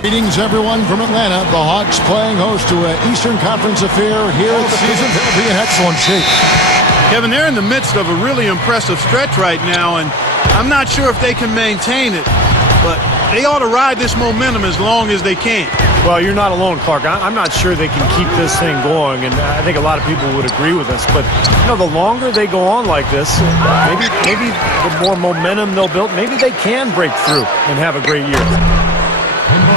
Greetings, everyone, from Atlanta. The Hawks playing host to an Eastern Conference affair here at the season. They'll be in excellent shape. Kevin, they're in the midst of a really impressive stretch right now, and I'm not sure if they can maintain it, but they ought to ride this momentum as long as they can. Well, you're not alone, Clark. I'm not sure they can keep this thing going, and I think a lot of people would agree with us. But, you know, the longer they go on like this, maybe the more momentum they'll build, maybe they can break through and have a great year.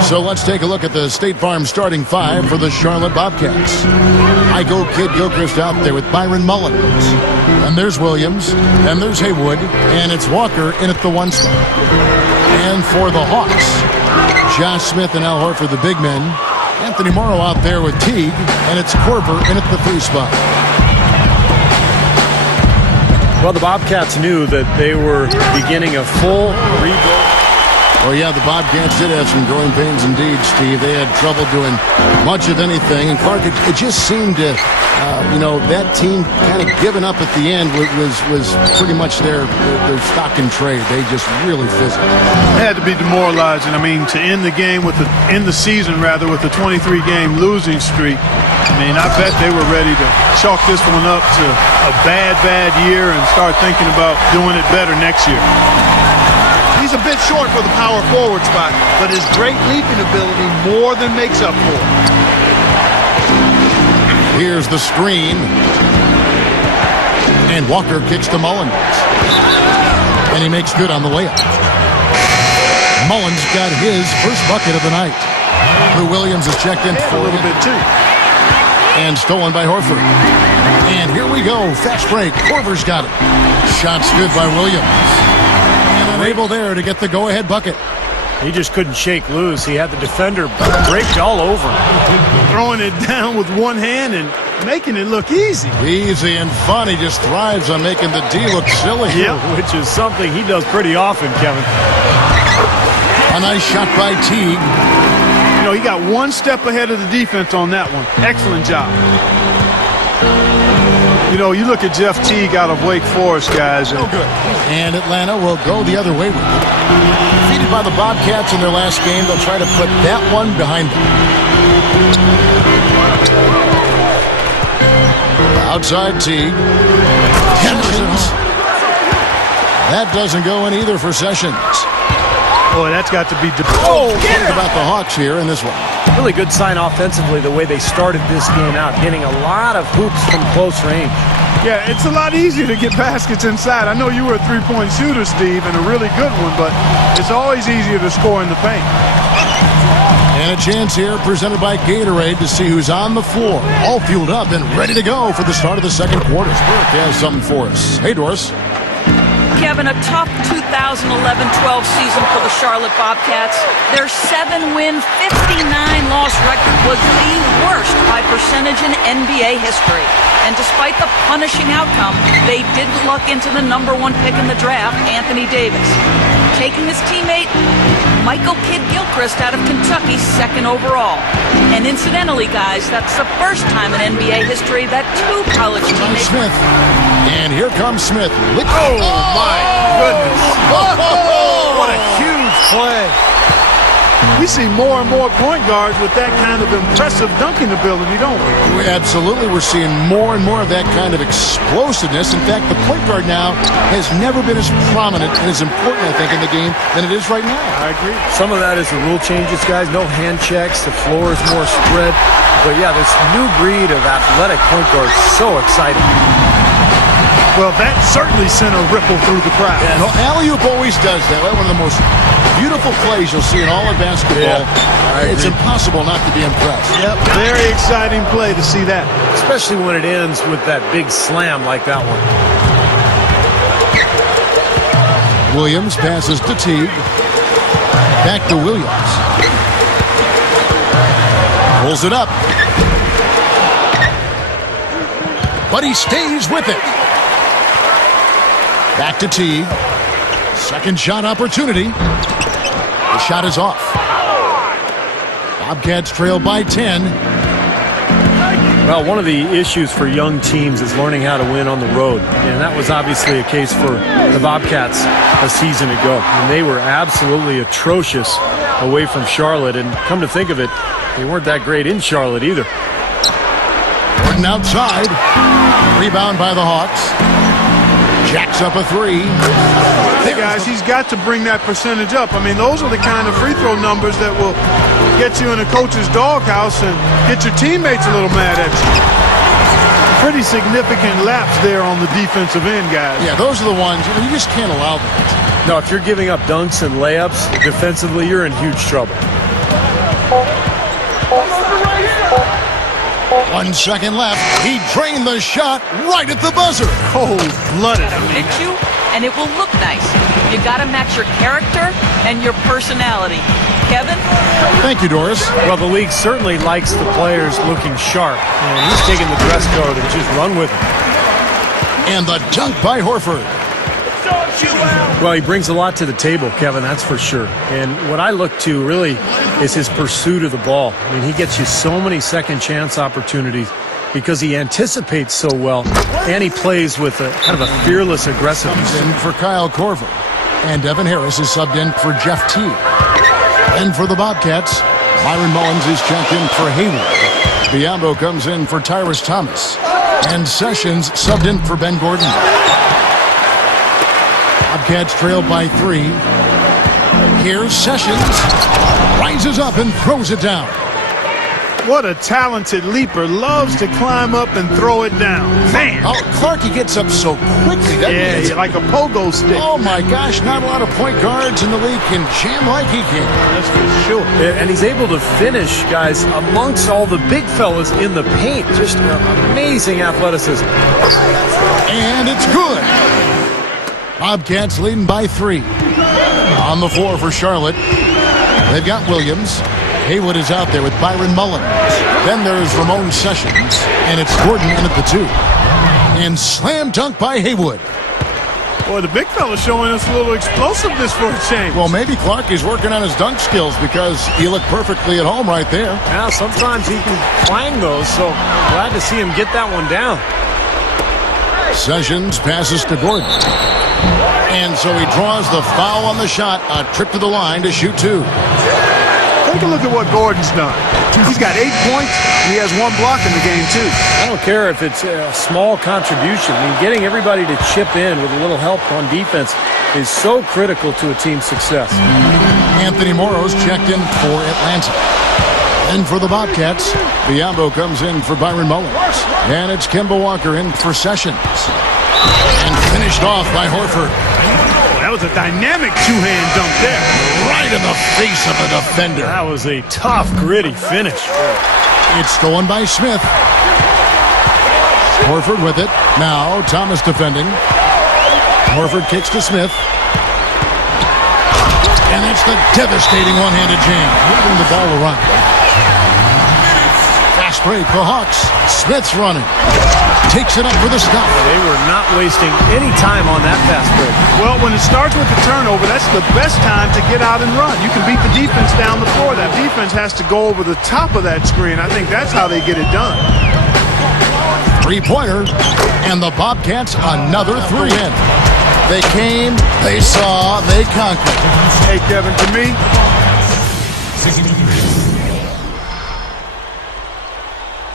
So let's take a look at the State Farm starting five for the Charlotte Bobcats. I go Kid Gilchrist out there with Byron Mullins. And there's Williams. And there's Haywood. And it's Walker in at the 1 spot. And for the Hawks, Josh Smith and Al Horford, the big men. Anthony Morrow out there with Teague. And it's Korver in at the 3 spot. Well, the Bobcats knew that they were beginning a full rebuild. Oh, yeah, the Bobcats did have some growing pains indeed, Steve. They had trouble doing much of anything. And, Clark, it just seemed to, that team kind of giving up at the end was pretty much their stock and trade. They just really fizzled. It had to be demoralizing. I mean, to end the game with end the season, rather, with a 23-game losing streak. I mean, I bet they were ready to chalk this one up to a bad year and start thinking about doing it better next year. He's a bit short for the power forward spot, but his great leaping ability more than makes up for it. Here's the screen. And Walker kicks to Mullins. And he makes good on the layup. Mullins got his first bucket of the night. Lou Williams is checked in for a little bit too. And stolen by Horford. And here we go. Fast break. Korver's got it. Shots good by Williams. Able there to get the go-ahead bucket. He just couldn't shake loose. He had the defender draped all over him. Throwing it down with one hand and making it look easy. Easy and fun. He just thrives on making the D look silly. Yep, which is something he does pretty often, Kevin. A nice shot by Teague. You know, he got one step ahead of the defense on that one. Excellent job. You know, you look at Jeff Teague out of Wake Forest, guys. Oh, good. And Atlanta will go the other way with it. Defeated by the Bobcats in their last game, they'll try to put that one behind them. Outside Teague. Henderson's. That doesn't go in either for Sessions. Boy, that's got to be... About the Hawks here in this one. Really good sign offensively the way they started this game out, hitting a lot of hoops from close range. Yeah, it's a lot easier to get baskets inside. I know you were a three-point shooter, Steve, and a really good one, but it's always easier to score in the paint. And a chance here presented by Gatorade to see who's on the floor. All fueled up and ready to go for the start of the second quarter. Burke has something for us. Hey, Doris. Kevin, a tough 2011-12 season for the Charlotte Bobcats. Their 7-win, 59-loss record was the worst by percentage in NBA history. And despite the punishing outcome, they did luck into the #1 pick in the draft, Anthony Davis, taking his teammate Michael Kidd Gilchrist out of Kentucky 2nd overall. And incidentally, guys, that's the first time in NBA history that 2 college teammates... Smith. And here comes Smith. Oh, my goodness. What a huge play. We see more and more point guards with that kind of impressive dunking ability, don't we? Absolutely. We're seeing more and more of that kind of explosiveness. In fact, the point guard now has never been as prominent and as important, I think, in the game than it is right now. I agree. Some of that is the rule changes, guys. No hand checks. The floor is more spread. But, yeah, this new breed of athletic point guard is so exciting. Well, that certainly sent a ripple through the crowd. Yeah, no, alley-oop always does that. One of the most beautiful plays you'll see in all of basketball. Yeah, it's impossible not to be impressed. Yep, very exciting play to see that. Especially when it ends with that big slam like that one. Williams passes to Teague. Back to Williams. Pulls it up. But he stays with it. Back to Teague. Second shot opportunity. The shot is off. Bobcats trail by 10. Well, one of the issues for young teams is learning how to win on the road. And that was obviously a case for the Bobcats a season ago. And they were absolutely atrocious away from Charlotte. And come to think of it, they weren't that great in Charlotte either. Gordon outside. Rebound by the Hawks. Jacks up a three. Hey, guys, he's got to bring that percentage up. I mean, those are the kind of free throw numbers that will get you in a coach's doghouse and get your teammates a little mad at you. Pretty significant laps there on the defensive end, guys. Yeah, those are the ones you just can't allow that. No, if you're giving up dunks and layups defensively, you're in huge trouble. 1 second left. He drained the shot right at the buzzer. Cold-blooded. Hit you, and it will look nice. You got to match your character and your personality. Kevin? Thank you, Doris. Well, the league certainly likes the players looking sharp. And he's taking the dress code and just run with it. And the dunk by Horford. Well, he brings a lot to the table, Kevin, that's for sure. And what I look to really is his pursuit of the ball. I mean, he gets you so many second chance opportunities because he anticipates so well, and he plays with a kind of a fearless aggressiveness. In for Kyle Korver. And Devin Harris is subbed in for Jeff Teague. And for the Bobcats, Byron Mullins is checked in for Hayward. Biombo comes in for Tyrus Thomas. And Sessions subbed in for Ben Gordon. Bobcats trailed by 3. Here's Sessions. Rises up and throws it down. What a talented leaper. Loves to climb up and throw it down. Man. Oh, Clarkie gets up so quickly, doesn't he? Yeah, like a pogo stick. Oh, my gosh, not a lot of point guards in the league can jam like he can. That's for sure. And he's able to finish, guys, amongst all the big fellas in the paint. Just amazing athleticism. And it's good. Bobcats leading by 3. On the floor for Charlotte, they've got Williams. Haywood is out there with Byron Mullins. Then there's Ramon Sessions, and it's Gordon in at the 2. And slam dunk by Haywood. Boy, the big fella's showing us a little explosiveness for a change. Well, maybe Clark is working on his dunk skills because he looked perfectly at home right there. Now, sometimes he can clang those, so glad to see him get that one down. Sessions passes to Gordon. And so he draws the foul on the shot. A trip to the line to shoot 2. Take a look at what Gordon's done. He's got 8 points, and he has 1 block in the game, too. I don't care if it's a small contribution. I mean, getting everybody to chip in with a little help on defense is so critical to a team's success. Anthony Morrow's checked in for Atlanta. And for the Bobcats, Biombo comes in for Byron Mullins. And it's Kemba Walker in for Sessions. And finished off by Horford. That was a dynamic two-hand dunk there. Right in the face of a defender. That was a tough, gritty finish. It's stolen by Smith. Horford with it. Now Thomas defending. Horford kicks to Smith. And that's the devastating one-handed jam, moving the ball around. Fast break for Hawks. Smith's running. Takes it up for the stop. They were not wasting any time on that fast break. Well, when it starts with the turnover, that's the best time to get out and run. You can beat the defense down the floor. That defense has to go over the top of that screen. I think that's how they get it done. 3-pointer. And the Bobcats another 3 in. They came, they saw, they conquered. Hey, Kevin, to me,